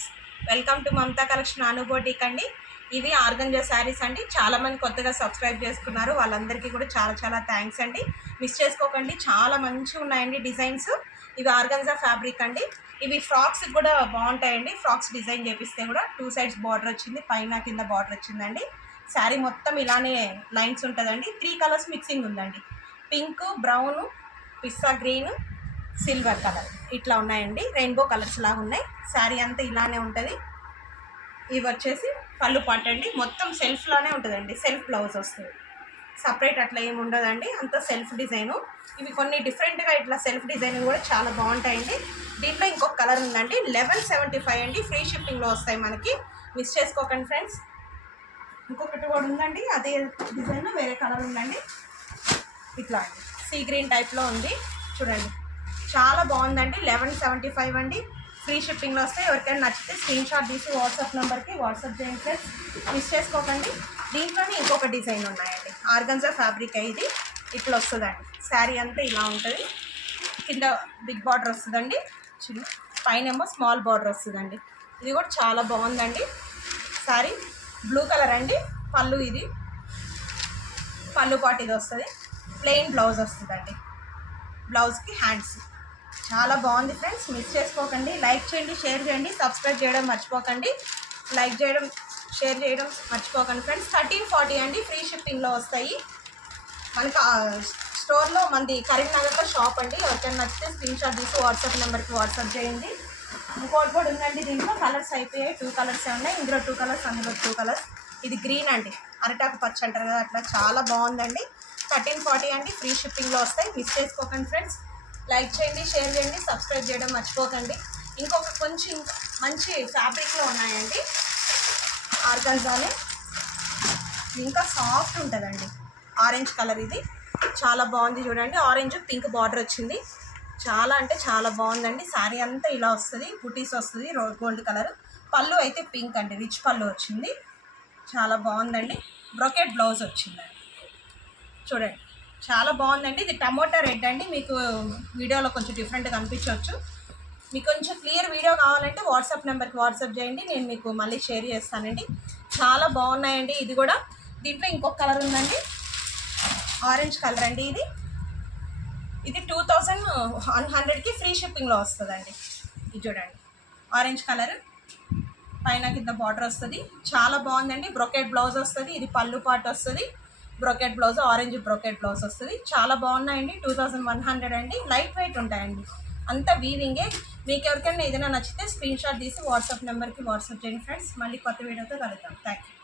Friends, welcome to Mamata collection Anu boutique అండి. ఇవి organza saris అండి. చాలా మంది కొత్తగా సబ్స్క్రైబ్ చేసుకున్నారు, వాళ్ళందరికీ కూడా చాలా చాలా థ్యాంక్స్ అండి. మిస్ చేసుకోకండి, చాలా మంచిగా ఉన్నాయండి డిజైన్స్. ఇవి ఆర్గంజా ఫ్యాబ్రిక్ అండి. ఇవి ఫ్రాక్స్ కూడా బాగుంటాయండి. ఫ్రాక్స్ డిజైన్ చేపిస్తే కూడా 2 సైడ్స్ బార్డర్ వచ్చింది, పైన కింద బార్డర్ వచ్చిందండి. శారీ మొత్తం ఇలానే లైన్స్ ఉంటుందండి. 3 కలర్స్ మిక్సింగ్ ఉందండి. పింక్, బ్రౌన్, పిస్తా గ్రీన్, సిల్వర్ కలర్ ఇట్లా ఉన్నాయండి. రెయిన్బో కలర్స్ లాగా ఉన్నాయి. శారీ అంతా ఇలానే ఉంటుంది. ఇవి వచ్చేసి పళ్ళు పాట అండి. మొత్తం సెల్ఫ్లోనే ఉంటుందండి. సెల్ఫ్ బ్లౌజ్ వస్తుంది, సపరేట్ అట్లా ఏమి ఉండదండి. అంత సెల్ఫ్ డిజైను. ఇవి కొన్ని డిఫరెంట్గా ఇట్లా సెల్ఫ్ డిజైన్ కూడా చాలా బాగుంటాయండి. దీంట్లో ఇంకొక కలర్ ఉందండి. 1175 అండి. ఫ్రీ షిప్పింగ్లో వస్తాయి మనకి. మిస్ చేసుకోకండి ఫ్రెండ్స్. ఇంకొకటి కూడా ఉందండి, అదే డిజైన్ వేరే కలర్ ఉందండి. ఇట్లా అండి, సీ గ్రీన్ టైప్లో ఉంది చూడండి. చాలా బాగుందండి. 1175 అండి. ఫ్రీ షిప్పింగ్లో వస్తే ఎవరికైనా నచ్చితే స్క్రీన్ షాట్ తీసి వాట్సాప్ నెంబర్కి వాట్సాప్ చేయండి ఫ్రెండ్స్. మిస్ చేసుకోకండి. దీంట్లోనే ఇంకొక డిజైన్ ఉన్నాయండి. ఆర్గంజా ఫ్యాబ్రిక్ ఇది ఇట్లా వస్తుందండి. శారీ అంతా ఇలా ఉంటుంది. కింద బిగ్ బార్డర్ వస్తుందండి, చిన్న పైన ఏమో స్మాల్ బార్డర్ వస్తుందండి. ఇది కూడా చాలా బాగుందండి. శారీ బ్లూ కలర్ అండి. పళ్ళు ఇది పళ్ళు పాటు ఇది వస్తుంది. ప్లెయిన్ బ్లౌజ్ వస్తుందండి. బ్లౌజ్కి హ్యాండ్స్ చాలా బాగుంది ఫ్రెండ్స్. మిస్ చేసుకోకండి. లైక్ చేయండి, షేర్ చేయండి, సబ్స్క్రైబ్ చేయడం మర్చిపోకండి. లైక్ చేయడం, షేర్ చేయడం మర్చిపోకండి ఫ్రెండ్స్. 1340 అండి. ఫ్రీ షిప్పింగ్లో వస్తాయి మనకి. స్టోర్లో మనది కరీంనగర్లో షాప్ అండి. ఎవరికైనా నచ్చితే స్క్రీన్ షాట్ తీసి వాట్సాప్ నెంబర్కి వాట్సాప్ చేయండి. ఇంకోటి కూడా ఉందండి. దీంట్లో కలర్స్ అయిపోయాయి. 2 కలర్స్ ఉన్నాయి. ఇందులో 2 కలర్స్, అందులో 2 కలర్స్. ఇది గ్రీన్ అండి, అరటాకు పచ్చి అంటారు కదా, అట్లా చాలా బాగుందండి. 1340 అండి. ఫ్రీ షిప్పింగ్లో వస్తాయి. మిస్ చేసుకోకండి ఫ్రెండ్స్. లైక్ చేయండి, షేర్ చేయండి, సబ్స్క్రైబ్ చేయడం మర్చిపోకండి. ఇంకొక కొంచెం మంచి ఫ్యాబ్రిక్లో ఉన్నాయండి ఆర్గంజానే. ఇంకా సాఫ్ట్ ఉంటుందండి. ఆరెంజ్ కలర్ ఇది చాలా బాగుంది చూడండి. ఆరెంజ్ పింక్ బార్డర్ వచ్చింది. చాలా అంటే చాలా బాగుందండి. శారీ అంతా ఇలా వస్తుంది, బుటీస్ వస్తుంది, గోల్డ్ కలర్. పళ్ళు అయితే పింక్ అండి, రిచ్ పళ్ళు వచ్చింది. చాలా బాగుందండి. బ్రొకెట్ బ్లౌజ్ వచ్చిందండి చూడండి. చాలా బాగుందండి. ఇది టమోటా రెడ్ అండి. మీకు వీడియోలో కొంచెం డిఫరెంట్గా అనిపించవచ్చు. మీకు కొంచెం క్లియర్ వీడియో కావాలంటే వాట్సాప్ నెంబర్కి వాట్సాప్ చేయండి, నేను మీకు మళ్ళీ షేర్ చేస్తానండి. చాలా బాగున్నాయండి. ఇది కూడా దీంట్లో ఇంకొక కలర్ ఉందండి, ఆరెంజ్ కలర్ అండి. ఇది 2100కి ఫ్రీ షిప్పింగ్లో వస్తుందండి. ఇది చూడండి, ఆరెంజ్ కలర్, పైన కింద బార్డర్ వస్తుంది. చాలా బాగుందండి. బ్రొకెట్ బ్లౌజ్ వస్తుంది. ఇది పళ్ళు పాటు వస్తుంది. Brocade blouse, orange brocade blouse వస్తుంది. చాలా బాగున్నాయండి. 2100 అండి. లైట్ వెయిట్ ఉంటాయండి. అంతా వీవింగే. మీకు ఎవరికైనా ఏదైనా నచ్చితే స్క్రీన్ షాట్ తీసి వాట్సాప్ నెంబర్కి వాట్సాప్ చేయండి ఫ్రెండ్స్. మళ్ళీ కొత్త వీడియోతో కలుద్దాం. Thank you.